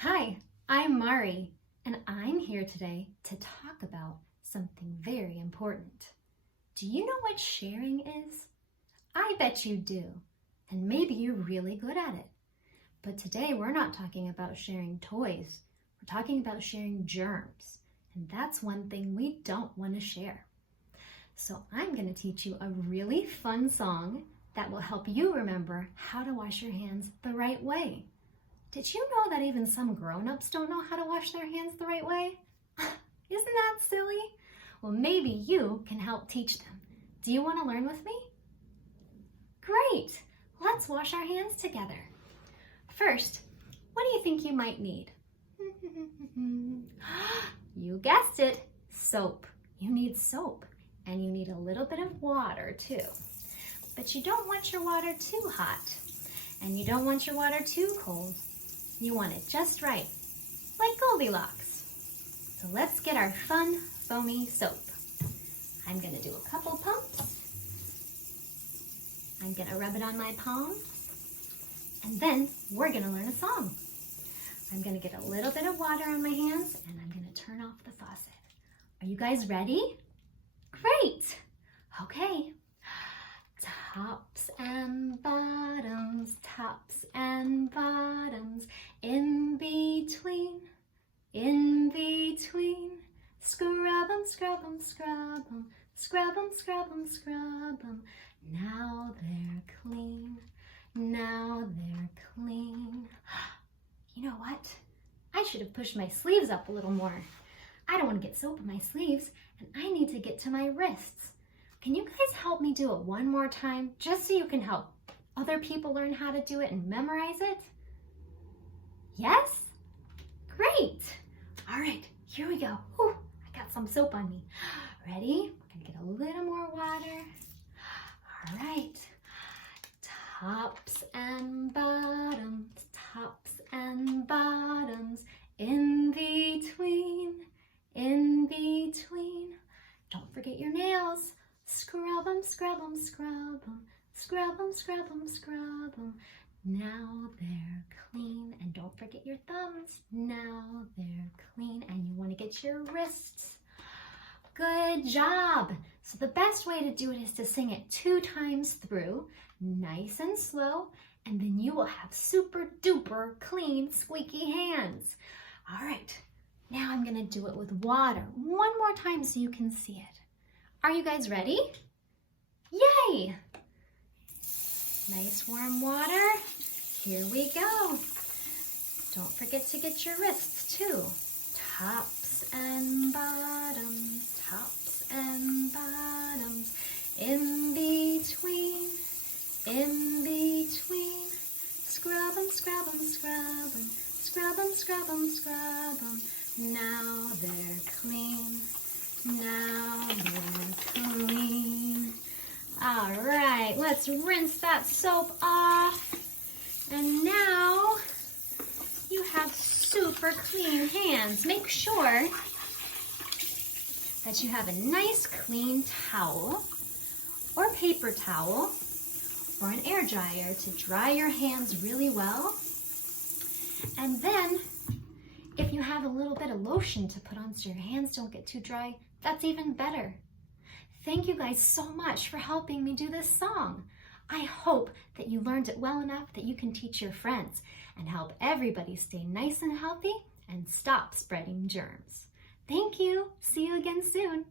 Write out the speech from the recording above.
Hi, I'm Mari, and I'm here today to talk about something very important. Do you know what sharing is? I bet you do, and maybe you're really good at it. But today we're not talking about sharing toys. We're talking about sharing germs, and that's one thing we don't want to share. So I'm going to teach you a really fun song that will help you remember how to wash your hands the right way. Did you know that even some grown-ups don't know how to wash their hands the right way? Isn't that silly? Well, maybe you can help teach them. Do you want to learn with me? Great! Let's wash our hands together. First, what do you think you might need? You guessed it, soap. You need soap, and you need a little bit of water too. But you don't want your water too hot, and you don't want your water too cold. You want it just right, like Goldilocks. So let's get our fun, foamy soap. I'm gonna do a couple pumps. I'm gonna rub it on my palm, and then we're gonna learn a song. I'm gonna get a little bit of water on my hands, and I'm gonna turn off the faucet. Are you guys ready? Great! Okay. Tops and bottoms, tops and bottoms, in between, scrub 'em, scrub 'em, scrub 'em, scrub 'em, scrub 'em, scrub 'em. Now they're clean, now they're clean. You know what? I should have pushed my sleeves up a little more. I don't want to get soap in my sleeves, and I need to get to my wrists. Can you guys help me do it one more time, just so you can help other people learn how to do it and memorize it? Yes? Great! All right, here we go. Whew, I got some soap on me. Ready? We're gonna get a little more water. All right. Tops and bottoms, tops and bottoms, in between. Don't forget your nails. Scrub 'em, scrub 'em, scrub 'em, scrub 'em, scrub 'em, scrub 'em. Now they're clean, and don't forget your thumbs. Now they're clean, and you want to get your wrists. Good job. So the best way to do it is to sing it 2 times through, nice and slow, and then you will have super duper clean, squeaky hands. All right, now I'm going to do it with water one more time so you can see it. Are you guys ready? Yay! Nice warm water. Here we go. Don't forget to get your wrists too. Tops and bottoms, tops and bottoms, in between. Scrub 'em, scrub 'em, scrub 'em, scrub 'em, scrub 'em, scrub 'em. Now they're clean. Now they're clean. All right, let's rinse that soap off. And now you have super clean hands. Make sure that you have a nice clean towel or paper towel or an air dryer to dry your hands really well. And then if you have a little bit of lotion to put on so your hands don't get too dry, that's even better. Thank you guys so much for helping me do this song. I hope that you learned it well enough that you can teach your friends and help everybody stay nice and healthy and stop spreading germs. Thank you. See you again soon.